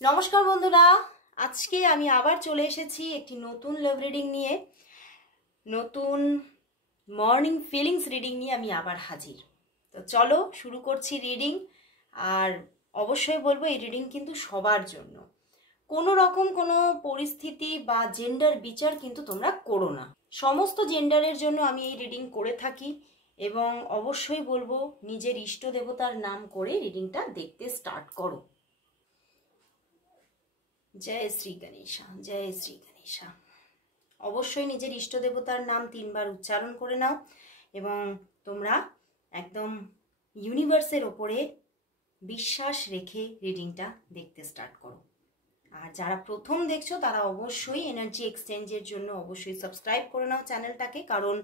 নমস্কার বন্ধুরা, আজকে আমি আবার চলে এসেছি একটি নতুন লাভ রিডিং নিয়ে। নতুন মর্নিং ফিলিংস রিডিং নিয়ে আমি আবার হাজির। তো চলো শুরু করছি রিডিং। আর অবশ্যই বলবো এই রিডিং কিন্তু সবার জন্য। কোনো রকম কোনো পরিস্থিতি বা জেন্ডার বিচার কিন্তু তোমরা করো না। সমস্ত জেন্ডারের জন্য আমি এই রিডিং করে থাকি এবং অবশ্যই বলবো নিজের ইষ্ট দেবতার নাম করে রিডিংটা দেখতে স্টার্ট করো। জয় শ্রী গণেশা, জয় শ্রী গণেশা। অবশ্যই নিজের ইষ্ট দেবতার নাম 3 বার উচ্চারণ করে নাও এবং তোমরা একদম ইউনিভার্সের ওপরে বিশ্বাস রেখে রিডিংটা দেখতে স্টার্ট করো। আর যারা প্রথম দেখছো তারা অবশ্যই এনার্জি এক্সচেঞ্জের জন্য অবশ্যই সাবস্ক্রাইব করে নাও চ্যানেলটাকে, কারণ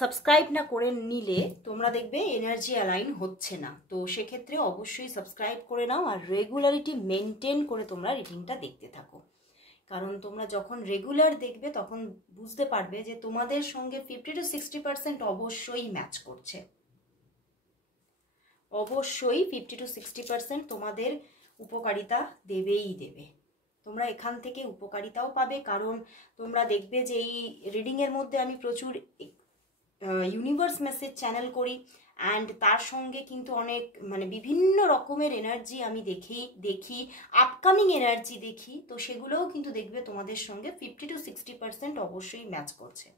সাবস্ক্রাইব না করে নিলে তোমরা দেখবে এনার্জি অ্যালাইন হচ্ছে না। তো সেক্ষেত্রে অবশ্যই সাবস্ক্রাইব করে নাও আর রেগুলারিটি মেনটেন করে তোমরা রিডিংটা দেখতে থাকো, কারণ তোমরা যখন রেগুলার দেখবে তখন বুঝতে পারবে যে তোমাদের সঙ্গে 50 to 60% অবশ্যই ম্যাচ করছে। অবশ্যই 50 to 60% তোমাদের উপকারিতা দেবেই দেবে। তোমরা এখান থেকে উপকারিতাও পাবে, কারণ তোমরা দেখবে যে এই রিডিংয়ের মধ্যে আমি প্রচুর ইউনিভার্স মেসেজ চ্যানেল করি অ্যান্ড তার সঙ্গে কিন্তু অনেক বিভিন্ন রকমের এনার্জি আমি দেখি আপকামিং এনার্জি দেখি। তো সেগুলোও কিন্তু দেখবে তোমাদের সঙ্গে 50 to 60% অবশ্যই ম্যাচ করছে,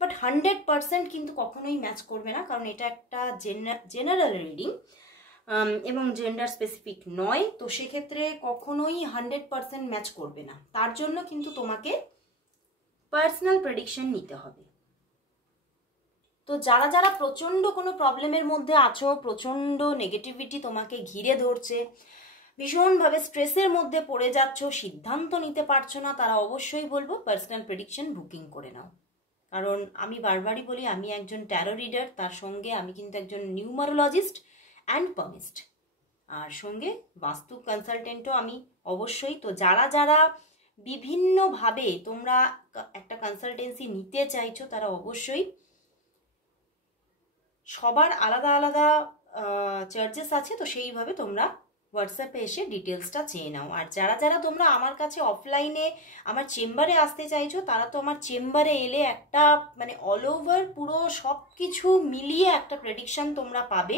বাট 100% কিন্তু কখনোই ম্যাচ করবে না, কারণ এটা একটা জেনারেল রিডিং এবং জেন্ডার স্পেসিফিক নয়। তো সেক্ষেত্রে কখনোই 100% ম্যাচ করবে না। তার জন্য কিন্তু তোমাকে পার্সোনাল প্রেডিকশন নিতে হবে। তো যারা যারা প্রচণ্ড কোনো প্রবলেমের মধ্যে আছো, প্রচণ্ড নেগেটিভিটি তোমাকে ঘিরে ধরছে, ভীষণভাবে স্ট্রেসের মধ্যে পড়ে যাচ্ছ, সিদ্ধান্ত নিতে পারছো না, তারা অবশ্যই বলবো পার্সোনাল প্রেডিকশন বুকিং করে নাও। কারণ আমি বারবারই বলি আমি একজন ট্যারো রিডার, তার সঙ্গে আমি কিন্তু একজন নিউমারোলজিস্ট অ্যান্ড পামিস্ট, আর সঙ্গে বাস্তু কনসালটেন্টও আমি অবশ্যই। তো যারা যারা বিভিন্নভাবে তোমরা একটা কনসালটেন্সি নিতে চাইছো তারা অবশ্যই, সবার আলাদা আলাদা চার্জেস আছে, তো সেইভাবে তোমরা হোয়াটসঅ্যাপে এসে ডিটেলসটা চেয়ে নাও। আর যারা যারা তোমরা আমার কাছে অফলাইনে আমার চেম্বারে আসতে চাইছো তারা তো আমার চেম্বারে এলে একটা অল ওভার পুরো সব কিছু মিলিয়ে একটা প্রেডিকশন তোমরা পাবে,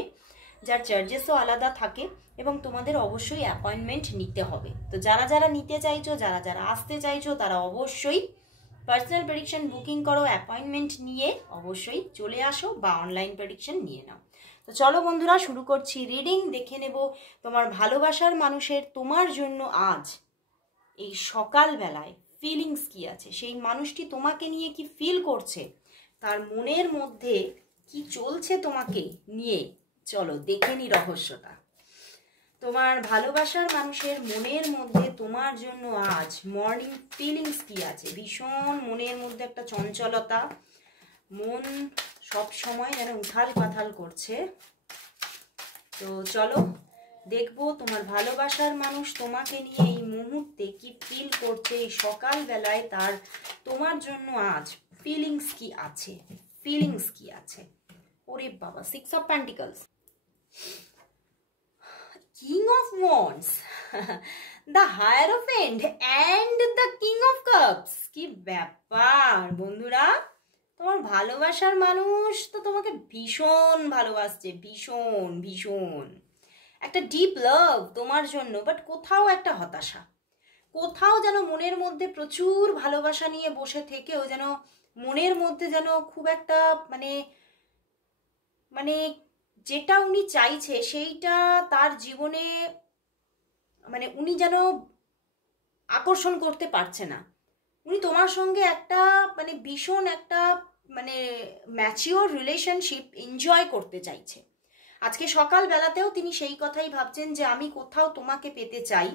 যার চার্জেসও আলাদা থাকে এবং তোমাদের অবশ্যই অ্যাপয়েন্টমেন্ট নিতে হবে। তো যারা যারা নিতে চাইছো, যারা যারা আসতে চাইছো তারা অবশ্যই পার্সোনাল প্রেডিকশন বুকিং করো, অ্যাপয়েন্টমেন্ট নিয়ে অবশ্যই চলে আসো বা অনলাইন প্রেডিকশন নিয়ে নাও। তো চলো বন্ধুরা শুরু করছি রিডিং। দেখে নেব তোমার ভালোবাসার মানুষের তোমার জন্য আজ এই সকালবেলায় ফিলিংস কি আছে, সেই মানুষটি তোমাকে নিয়ে কি ফিল করছে, তার মনের মধ্যে কি চলছে তোমাকে নিয়ে। চলো দেখে নি রহস্যটা। তোমার ভালোবাসার মানুষের মনের মধ্যে তোমার জন্য আজ মর্নিং ফিলিংস কি আছে। ভীষণ মনের মধ্যে একটা চঞ্চলতা, মন সব সময় যেন উথাল পাথাল করছে। তো চলো দেখবো তোমার ভালোবাসার মানুষ তোমাকে নিয়ে এই মুহূর্তে কি ফিল করছে, এই সকালবেলায় তার তোমার জন্য আজ ফিলিংস কি আছে, ফিলিংস কি আছে। ওরে বাবা, 6 of Pentacles, King of Wands, the Hierophant and the King of Cups। কি ব্যাপার বন্ধুরা, তোমার ভালোবাসার মানুষ তো তোমাকে ভীষণ ভালোবাসছে, ভীষণ ভীষণ একটা ডিপ লাভ তোমার জন্য, বাট কোথাও একটা হতাশা, কোথাও যেন মনের মধ্যে প্রচুর ভালোবাসা নিয়ে বসে থেকেও যেন মনের মধ্যে যেন খুব একটা মানে যেটা উনি চাইছে সেইটা তার জীবনে উনি যেন আকর্ষণ করতে পারছে না। উনি তোমার সঙ্গে একটা ভীষণ একটা ম্যাচিওর রিলেশনশিপ এনজয় করতে চাইছে। আজকে সকালবেলাতেও তিনি সেই কথাই ভাবছেন যে আমি কোথাও তোমাকে পেতে চাই,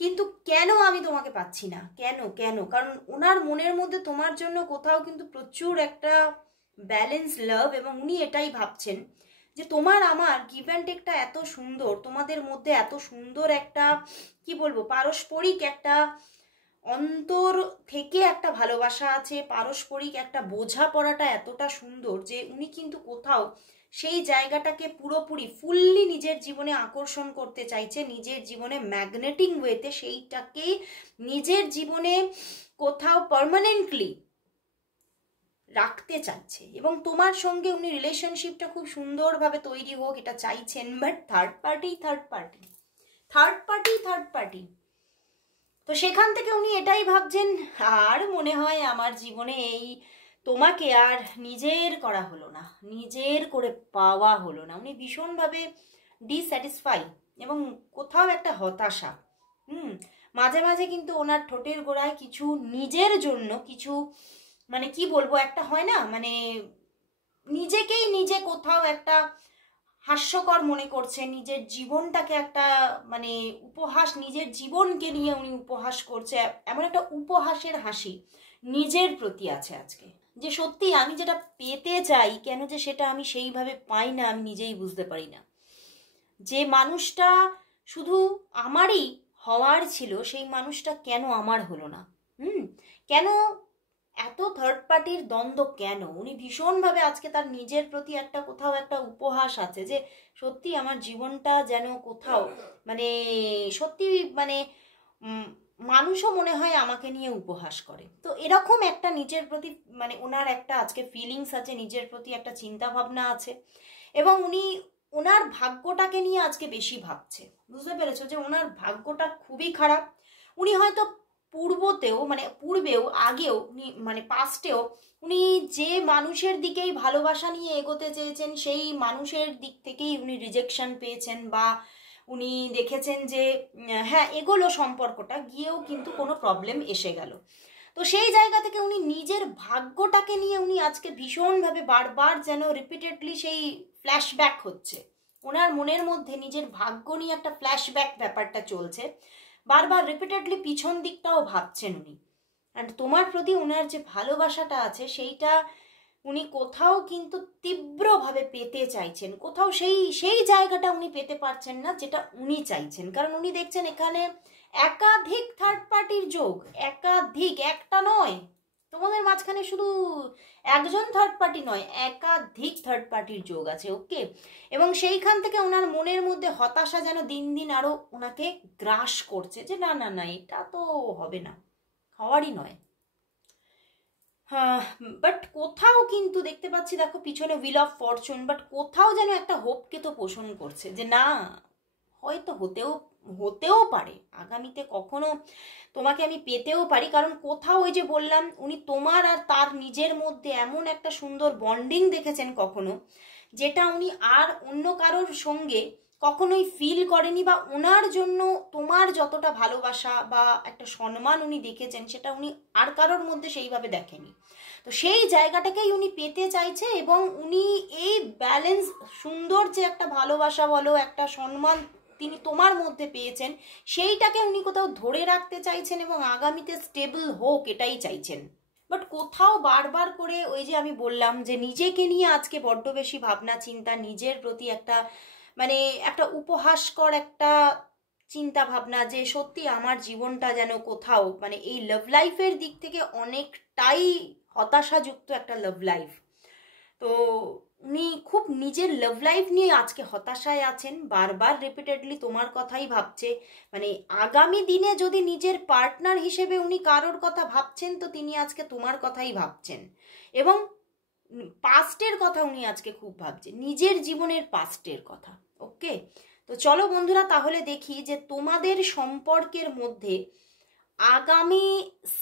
কিন্তু কেন আমি তোমাকে পাচ্ছি না, কেন কেন কারণ ওনার মনের মধ্যে তোমার জন্য কোথাও কিন্তু প্রচুর একটা ব্যালেন্স লাভ, এবং উনি এটাই ভাবছেন যে তোমার আমার গিভ অ্যান্ড টেকটা এত সুন্দর, তোমাদের মধ্যে এত সুন্দর একটা কি বলবো পারস্পরিক একটা অন্তর থেকে একটা ভালোবাসা আছে, পারস্পরিক একটা বোঝাপড়াটা এতটা সুন্দর যে উনি কিন্তু কোথাও সেই জায়গাটাকে পুরোপুরি ফুললি নিজের জীবনে আকর্ষণ করতে চাইছে, নিজের জীবনে ম্যাগনেটিং ওয়েতে সেইটাকে নিজের জীবনে কোথাও পার্মানেন্টলি রাখতে চাইছে। এবং তোমার সঙ্গে উনি রিলেশনশিপটা খুব সুন্দরভাবে তৈরি হোক এটা চাইছেন। বাট থার্ড পার্টি তো সেখান থেকে উনি এটাই ভাবছেন, আর মনে হয় আমার জীবনে এই তোমাকে আর নিজের করা হলো না, নিজের করে পাওয়া হলো না। উনি ভীষণভাবে ডিস্যাটিসফাই এবং কোথাও একটা হতাশা। মাঝে মাঝে কিন্তু ওনার ঠোঁটের গোড়ায় কিছু নিজের জন্য কিছু, মানে কি বলবো, একটা হয় না, মানে নিজেকেই নিজে কোথাও একটা হাস্যকর মনে করছে, নিজের জীবনটাকে একটা মানে উপহাস, নিজের জীবনকে নিয়ে উনি উপহাস করছে। এমন একটা উপহাসের হাসি নিজের প্রতি আছে আজকে, যে সত্যি আমি যেটা পেতে চাই কেন যে সেটা আমি সেইভাবে পাই না, আমি নিজেই বুঝতে পারি না। যে মানুষটা শুধু আমারই হওয়ার ছিল সেই মানুষটা কেন আমার হলো না, কেন এত থার্ড পার্টির দ্বন্দ্ব কেন? উনি ভীষণভাবে আজকে তার নিজের প্রতি একটা কোথাও একটা উপহাস আছে, যে সত্যি আমার জীবনটা যেন কোথাও মানে সত্যি মানে মানুষও মনে হয় আমাকে নিয়ে উপহাস করে। তো এরকম একটা নিজের প্রতি মানে ওনার একটা আজকে ফিলিংস আছে, নিজের প্রতি একটা চিন্তা ভাবনা আছে। এবং উনি ওনার ভাগ্যটাকে নিয়ে আজকে বেশি ভাবছে। বুঝতে পেরেছো যে ওনার ভাগ্যটা খুবই খারাপ। উনি হয়তো পূর্বেও আগেও মানে পাস্টেও উনি যে মানুষের দিকেই ভালোবাসা নিয়ে এগোতে চেয়েছেন সেই মানুষের দিক থেকেই উনি রিজেকশন পেয়েছেন, বা উনি দেখেছেন যে হ্যাঁ এগোলো সম্পর্কটা, গিয়েও কিন্তু কোনো প্রবলেম এসে গেল। তো সেই জায়গা থেকে উনি নিজের ভাগ্যটাকে নিয়ে উনি আজকে ভীষণভাবে বারবার যেন রিপিটেডলি সেই ফ্ল্যাশব্যাক হচ্ছে ওনার মনের মধ্যে, নিজের ভাগ্য নিয়ে একটা ফ্ল্যাশব্যাক ব্যাপারটা চলছে, বারবার রিপিটেডলি পিছন দিকটাও ভাবছেন উনি। অ্যান্ড তোমার প্রতি ওনার যে ভালোবাসাটা আছে সেইটা উনি কোথাও কিন্তু তীব্রভাবে পেতে চাইছেন, কোথাও সেই জায়গাটা উনি পেতে পারছেন না যেটা উনি চাইছেন। কারণ উনি দেখছেন এখানে একাধিক থার্ড পার্টির যোগ, একাধিক, একটা নয়, তোমাদের মাঝখানে শুধু একজন থার্ড পার্টি নয়, একাধিক থার্ড পার্টির যোগ আছে। ওকে, এবং সেইখান থেকে ওনার মনের মধ্যে হতাশা যেন দিন দিন আরো ওনাকে গ্রাস করছে, যে না না না এটা তো হবে না, হওয়ারই নয়। বাট কোথাও কিন্তু দেখতে পাচ্ছি, দেখো পিছনে হুইল অফ ফরচুন, বাট কোথাও যেন একটা হোপকে তো পোষণ করছে যে না হয়তো হতেও পারে আগামীতে কখনো তোমাকে আমি পেতেও পারি। কারণ কোথাও ওই যে বললাম উনি তোমার আর তার নিজের মধ্যে এমন একটা সুন্দর বন্ডিং দেখেছেন কখনো, যেটা উনি আর অন্য কারোর সঙ্গে কখনোই ফিল করেনি, বা ওনার জন্য তোমার যতটা ভালোবাসা বা একটা সম্মান উনি দেখেছেন সেটা উনি আর কারোর মধ্যে সেইভাবে দেখেনি। তো সেই জায়গাটাকেই উনি পেতে চাইছে, এবং উনি এই ব্যালেন্স, সুন্দর যে একটা ভালোবাসা বলো, একটা সম্মান তিনি তোমার মধ্যে পেয়েছেন, সেইটাকে উনি কোথাও ধরে রাখতে চাইছেন এবং আগামীতে স্টেবল হোক এটাই চাইছেন। বাট কোথাও বারবার করে ওই যে আমি বললাম যে নিজেকে নিয়ে আজকে বড্ড বেশি ভাবনা চিন্তা, নিজের প্রতি একটা মানে একটা উপহাসকর একটা চিন্তা ভাবনা, যে সত্যি আমার জীবনটা যেন কোথাও মানে এই লাভ লাইফের দিক থেকে অনেকটাই হতাশাযুক্ত একটা লাভ লাইফ। তো উনি খুব নিজের লাভ লাইফ নিয়ে আজকে হতাশায় আছেন, বারবার রিপিটেডলি তোমার কথাই ভাবছে। মানে আগামী দিনে যদি নিজের পার্টনার হিসেবে উনি কারোর কথা ভাবছেন তো তিনি আজকে তোমার কথাই ভাবছেন, এবং পাস্টের কথা উনি আজকে খুব ভাবছেন, নিজের জীবনের পাস্টের কথা। ওকে, তো চলো বন্ধুরা তাহলে দেখি যে তোমাদের সম্পর্কের মধ্যে আগামী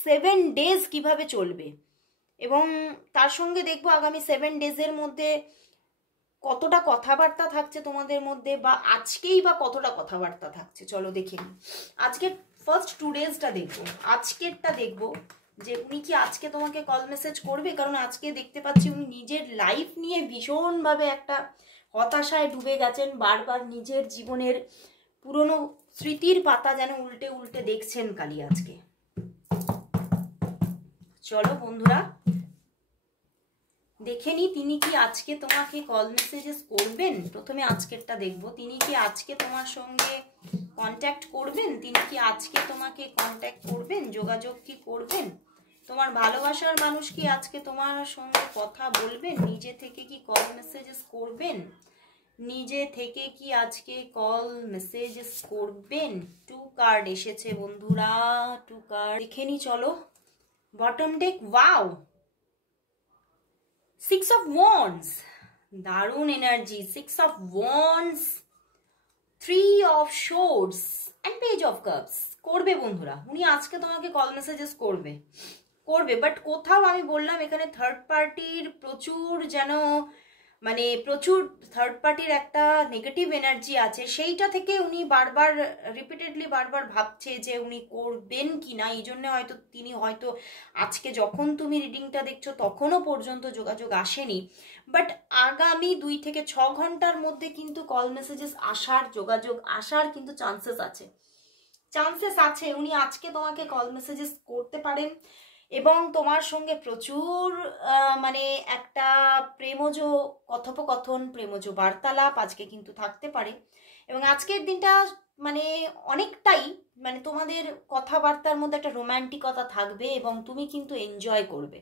7 ডেজ কিভাবে চলবে, এবং তার সঙ্গে দেখবো আগামী 7 ডেজের মধ্যে কতটা কথাবার্তা থাকছে তোমাদের মধ্যে, বা আজকেই বা কতটা কথাবার্তা থাকছে। চলো দেখে নিই। আজকের ফার্স্ট 2 ডেজটা দেখবো, আজকেরটা দেখবো যে উনি কি আজকে তোমাকে কল মেসেজ করবে। কারণ আজকে দেখতে পাচ্ছি উনি নিজের লাইফ নিয়ে ভীষণভাবে একটা হতাশায় ডুবে গেছেন, বারবার নিজের জীবনের পুরনো স্মৃতির পাতা যেন উল্টে উল্টে দেখছেন কালি আজকে। চলো বন্ধুরা দেখে নি তিনি কি আজকে তোমাকে কল মেসেজেস করবেন। প্রথমে আজকেরটা দেখবো, তিনি কি আজকে তোমার সঙ্গে কন্ট্যাক্ট করবেন, তিনি কি আজকে তোমাকে কন্ট্যাক্ট করবেন, যোগাযোগ কি করবেন। তোমার ভালোবাসার মানুষ কি আজকে তোমার সঙ্গে কথা বলবেন? নিজে থেকে কি কল মেসেজেস করবেন? নিজে থেকে কি আজকে কল মেসেজেস করবেন? 2 কার্ড এসেছে বন্ধুরা, 2 কার্ড দেখে নি চলো। Bottom deck, wow, 6 of wands, দারুণ energy. 6 of wands, 3 of swords and page of cups. করবে বন্ধুরা, উনি আজকে তোমাকে কল মেসেজেস করবে, বাট কোথাও আমি বললাম এখানে থার্ড পার্টির প্রচুর যেন মানে প্রচুর থার্ড পার্টির একটা নেগেটিভ এনার্জি আছে, সেইটা থেকে উনি বারবার রিপিটেডলি বারবার ভাবছে যে উনি করবেন কি না। এই জন্য হয়তো তিনি হয়তো আজকে যখন তুমি রিডিংটা দেখছো তখনও পর্যন্ত যোগাযোগ আসেনি, বাট আগামী 2 থেকে 6 ঘন্টার মধ্যে কিন্তু কল মেসেজেস আসার, যোগাযোগ আসার কিন্তু চান্সেস আছে। উনি আজকে তোমাকে কল মেসেজেস করতে পারেন এবং তোমার সঙ্গে প্রচুর মানে একটা প্রেমজ কথোপকথন, প্রেমজ বার্তালাপ আজকে কিন্তু থাকতে পারে। এবং আজকের দিনটা মানে অনেকটাই মানে তোমাদের কথাবার্তার মধ্যে একটা রোম্যান্টিকতা থাকবে এবং তুমি কিন্তু এনজয় করবে।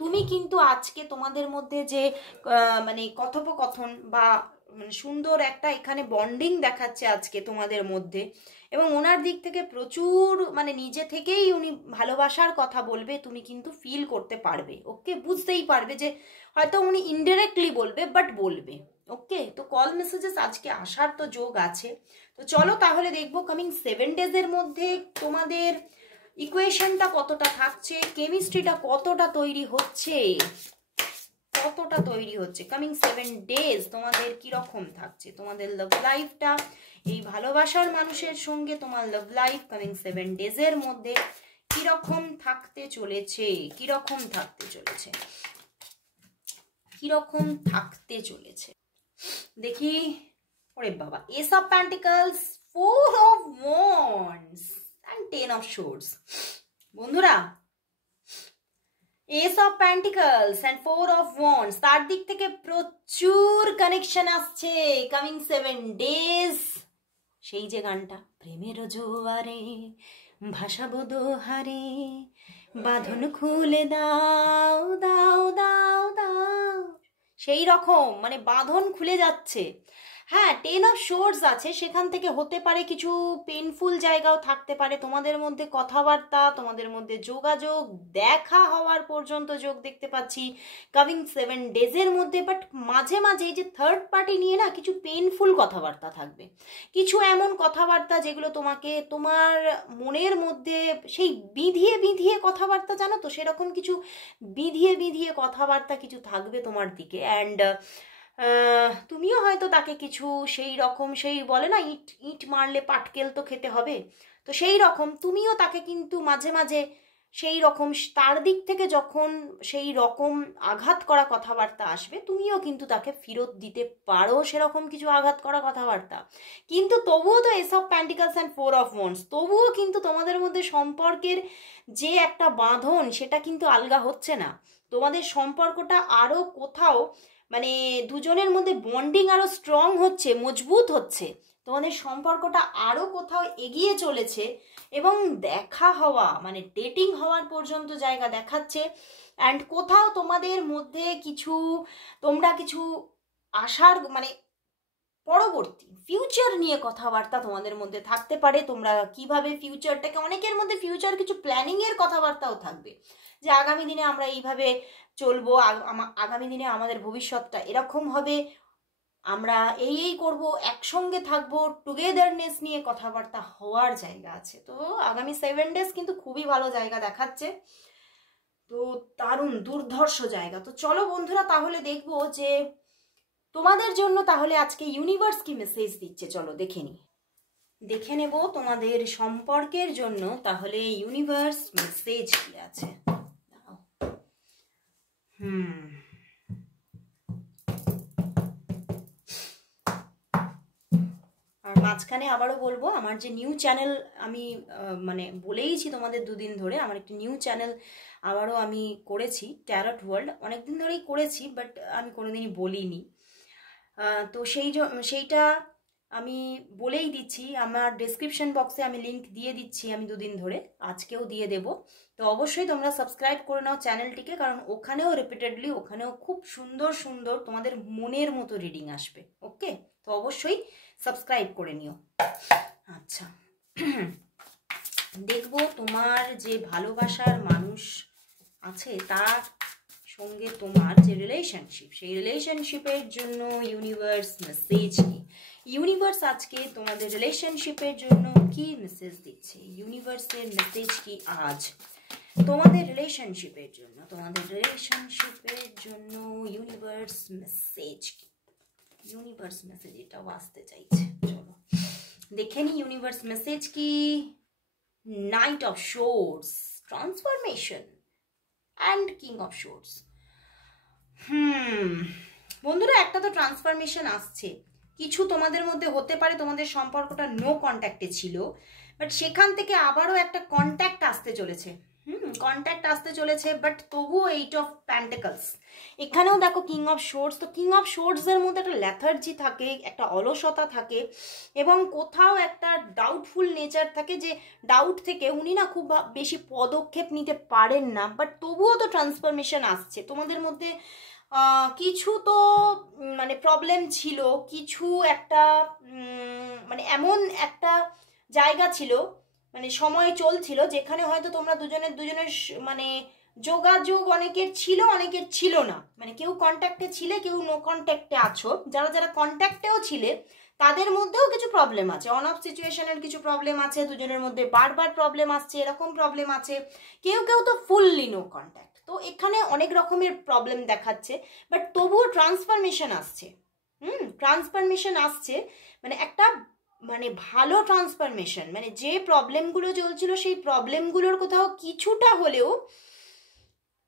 তুমি কিন্তু আজকে তোমাদের মধ্যে যে মানে কথোপকথন বা সুন্দর একটা এখানে বন্ডিং দেখাচ্ছে আজকে তোমাদের মধ্যে, এবং ওনার দিক থেকে প্রচুর মানে নিজে থেকেই উনি ভালোবাসার কথা বলবে, তুমি কিন্তু ফিল করতে পারবে। ওকে, বুঝতেই পারবে যে হয়তো উনি ইনডাইরেক্টলি বলবে, বাট বলবে। ওকে, তো কল মেসেজেস আজকে আসার তো যোগ আছে। তো চলো তাহলে দেখবো কামিং 7 ডেজের মধ্যে তোমাদের ইকুয়েশনটা কতটা থাকছে, কেমিস্ট্রিটা কতটা তৈরি হচ্ছে, কামিং 7 ডেজ তোমাদের কিরকম থাকছে, তোমাদের লাভ লাইফটা, এই ভালোবাসার মানুষের সঙ্গে তোমার লাভ লাইফ কামিং 7 ডেজের মধ্যে কিরকম থাকতে চলেছে দেখি। ওরে বাবা, ace of pentacles, 4 of wands and 10 of swords. বন্ধুরা, ace of pentacles and 4 of wands, তার দিক থেকে প্রচুর কানেকশন আসছে কামিং 7 ডেজ। সেই যে গানটা, প্রেমের জোয়ারে ভাসাবো দোহারে, বাঁধন খুলে দাও দাও দাও দাও, সেই রকম মানে বাঁধন খুলে যাচ্ছে। হ্যাঁ, 10 অফ শোর্ডস আছে, সেখান থেকে হতে পারে কিছু পেনফুল জায়গাও থাকতে পারে তোমাদের মধ্যে, কথাবার্তা, তোমাদের মধ্যে যোগাযোগ, দেখা হওয়ার পর্যন্ত যোগ দেখতে পাচ্ছি কামিং 7 ডেজের মধ্যে। বাট মাঝে মাঝে এই যে থার্ড পার্টি নিয়ে না কিছু পেনফুল কথাবার্তা থাকবে, কিছু এমন কথাবার্তা যেগুলো তোমাকে তোমার মনের মধ্যে সেই বিধিয়ে কথাবার্তা, জানো তো, সেরকম কিছু বিধিয়ে কথাবার্তা কিছু থাকবে তোমার দিকে। অ্যান্ড তুমিও হয়তো তাকে কিছু সেই রকম, সেই বলে না ইট ইট মারলে পাটকেল তো খেতে হবে, তো সেই রকম তুমিও তাকে কিন্তু মাঝে মাঝে সেই রকম তার দিক থেকে যখন সেই রকম আঘাত করা কথাবার্তা আসবে, তুমিও কিন্তু তাকে ফেরত দিতে পারো সেরকম কিছু আঘাত করা কথাবার্তা। কিন্তু তবুও তো S of pentacles and 4 of wands, তবুও কিন্তু তোমাদের মধ্যে সম্পর্কের যে একটা বাঁধন সেটা কিন্তু আলগা হচ্ছে না। তোমাদের সম্পর্কটা আরও কোথাও মানে দুজনের মধ্যে বন্ডিং আরো স্ট্রং হচ্ছে, মজবুত হচ্ছে, তোমাদের সম্পর্কটা আরো কোথাও এগিয়ে চলেছে এবং দেখা হওয়া মানে ডেটিং হওয়ার পর্যন্ত জায়গা দেখাচ্ছে। অ্যান্ড কোথাও তোমাদের মধ্যে কিছু তোমরা কিছু আশার মানে পরবর্তী ফিউচার নিয়ে কথাবার্তা তোমাদের মধ্যে থাকতে পারে। তোমরা কিভাবে ফিউচারটাকে, অনেকের মধ্যে ফিউচার কিছু প্ল্যানিং এর কথাবার্তাও থাকবে, যে আগামী দিনে আমরা এইভাবে চলবো, আগামী দিনে আমাদের ভবিষ্যৎটা এরকম হবে, আমরা এই করব, একসঙ্গে থাকবো, টুগেদারনেস নিয়ে কথাবার্তা হওয়ার জায়গা আছে। তো আগামী 7 ডেজ কিন্তু খুবই ভালো জায়গা দেখাচ্ছে, তো দারুণ দুর্ধর্ষ জায়গা। তো চলো বন্ধুরা, তাহলে দেখবো যে তোমাদের জন্য তাহলে আজকে ইউনিভার্স কি মেসেজ দিচ্ছে, চলো দেখে নেব তোমাদের সম্পর্কের জন্য তাহলে ইউনিভার্স মেসেজ কি আছে। আর মাঝখানে আবারও বলবো, আমার যে নিউ চ্যানেল, আমি মানে বলেইছি তোমাদের 2 দিন ধরে আমার একটি নিউ চ্যানেল আবারও আমি করেছি, ট্যারট ওয়ার্ল্ড, অনেকদিন ধরেই করেছি, বাট আমি কোনোদিনই বলিনি। তো সেইটা আমি বলেই দিচ্ছি, আমার ডেসক্রিপশন বক্সে আমি লিংক দিয়ে দিচ্ছি, আমি দুদিন ধরে, আজকেও দিয়ে দেব। তো অবশ্যই তোমরা সাবস্ক্রাইব করে নাও চ্যানেলটিকে, কারণ ওখানেও রিপিটেডলি, ওখানেও খুব সুন্দর সুন্দর তোমাদের মনের মতো রিডিং আসবে। ওকে, তো অবশ্যই সাবস্ক্রাইব করে নিও। আচ্ছা, দেখবো তোমার যে ভালোবাসার মানুষ আছে তার সঙ্গে তোমার যে রিলেশনশিপ, সেই রিলেশনশিপের জন্য ইউনিভার্স মেসেজ কি, ইউনিভার্স আজকে তোমাদের রিলেশনশিপের জন্য কি মেসেজ দিচ্ছে, ইউনিভার্সের মেসেজ কি আজ তোমাদের রিলেশনশিপের জন্য, তোমাদের রিলেশনশিপের জন্য ইউনিভার্স মেসেজ কি, ইউনিভার্স মেসেজ এটাও আসতে চাইছে। চলো দেখে নি ইউনিভার্স মেসেজ কি। Night of swords, transformation and king of swords. বন্ধুরা, একটা তো ট্রান্সফরমেশন আসছে, কিছু তোমাদের মধ্যে হতে পারে তোমাদের সম্পর্কটা নো কন্ট্যাক্টে ছিল, বাট সেখান থেকে আবারও একটা কন্ট্যাক্ট আসতে চলেছে। কন্ট্যাক্ট আসতে চলেছে, বাট তবুও 8 অফ প্যান্টেকলস, এখানেও দেখো কিং অফ শোর্স। তো কিং অফ শোর্সের মধ্যে একটা লেথার্জি থাকে, একটা অলসতা থাকে, এবং কোথাও একটা ডাউটফুল নেচার থাকে, যে ডাউট থেকে উনি না খুব বেশি পদক্ষেপ নিতে পারেন না, বাট তবুও তো ট্রান্সফরমেশন আসছে তোমাদের মধ্যে। কিছু তো মানে প্রবলেম ছিল, কিছু একটা মানে এমন একটা জায়গা ছিল, মানে সময় চলছিল যেখানে হয়তো তোমরা দুজনের মানে যোগাযোগ অনেকের ছিল, অনেকের ছিল না, মানে কেউ কন্ট্যাক্টে ছিলে, কেউ নো কন্ট্যাক্টে আছো। যারা যারা কন্ট্যাক্টেও ছিলে তাদের মধ্যেও কিছু প্রবলেম আছে, অন অফ সিচুয়েশনের কিছু প্রবলেম আছে, দুজনের মধ্যে বারবার প্রবলেম আসছে, এরকম প্রবলেম আছে। কেউ কেউ তো ফুললি নো কন্ট্যাক্ট। তো এখানে অনেক রকমের প্রবলেম দেখাচ্ছে, বাট তবুও ট্রান্সফরমেশন আসছে। ট্রান্সফরমেশন আসছে, মানে একটা মানে ভালো ট্রান্সফরমেশন, মানে যে প্রবলেমগুলো চলছিল সেই প্রবলেমগুলোর কোথাও কিছুটা হলেও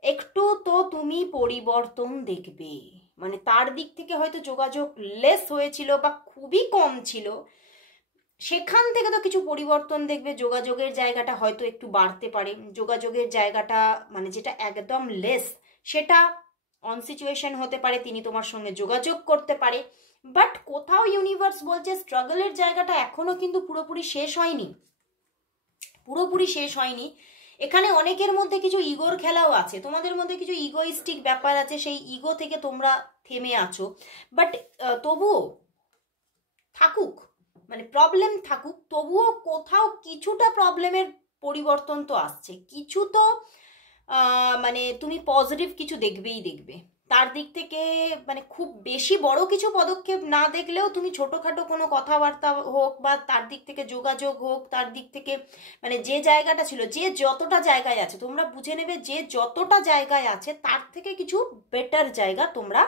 একটু তো তুমি পরিবর্তন দেখবে। মানে তার দিক থেকে হয়তো যোগাযোগ লেস হয়েছিল বা খুবই কম ছিল, সেখান থেকে তো কিছু পরিবর্তন দেখবে। যোগাযোগের জায়গাটা হয়তো একটু বাড়তে পারে, যোগাযোগের জায়গাটা মানে যেটা একদম লেস সেটা অন সিচুয়েশন হতে পারে, তিনি তোমার সঙ্গে যোগাযোগ করতে পারে। বাট কোথাও ইউনিভার্স বলছে স্ট্রাগলের জায়গাটা এখনো কিন্তু পুরোপুরি শেষ হয়নি, পুরোপুরি শেষ হয়নি। এখানে অনেকের মধ্যে কিছু ইগোর খেলাও আছে, তোমাদের মধ্যে কিছু ইগোইস্টিক ব্যাপার আছে, সেই ইগো থেকে তোমরা থেমে আছো। বাট তবুও থাকুক, মানে প্রবলেম থাকুক, তবুও কোথাও কিছুটা প্রবলেমের পরিবর্তন তো আসছে, কিছু তো মানে তুমি পজিটিভ কিছু দেখবেই দেখবে তার দিক থেকে। মানে খুব বেশি বড় কিছু পদক্ষেপ না দেখলেও তুমি ছোটোখাটো কোনো কথাবার্তা হোক বা তার দিক থেকে যোগাযোগ হোক, তার দিক থেকে মানে যে জায়গাটা ছিল, যে যতটা জায়গায় আছে তোমরা বুঝে নেবে, যে যতটা জায়গায় আছে তার থেকে কিছু বেটার জায়গা তোমরা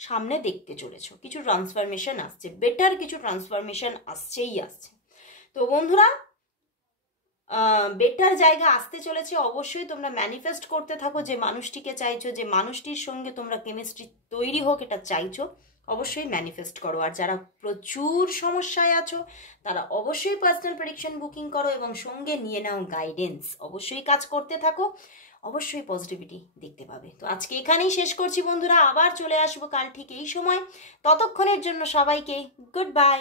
সামনে দেখতে চলেছো। কিছু ট্রান্সফরমেশন আসছে, বেটার কিছু ট্রান্সফরমেশন আসছেই আসছে। তো বন্ধুরা, বেটার জায়গা আসতে চলেছে, অবশ্যই তোমরা ম্যানিফেস্ট করতে থাকো যে মানুষটিকে চাইছো, যে মানুষটির সঙ্গে তোমরা কেমিস্ট্রি তৈরি হোক এটা চাইছো, অবশ্যই ম্যানিফেস্ট করো। আর যারা প্রচুর সমস্যায় আছো তারা অবশ্যই পার্সোনাল প্রেডিকশন বুকিং করো এবং সঙ্গে নিয়ে নাও গাইডেন্স, অবশ্যই কাজ করতে থাকো, অবশ্যই পজিটিভিটি দেখতে পাবে। তো আজকে এখানেই শেষ করছি বন্ধুরা, আবার চলে আসবো কাল ঠিক এই সময়। ততক্ষণের জন্য সবাইকে গুড বাই।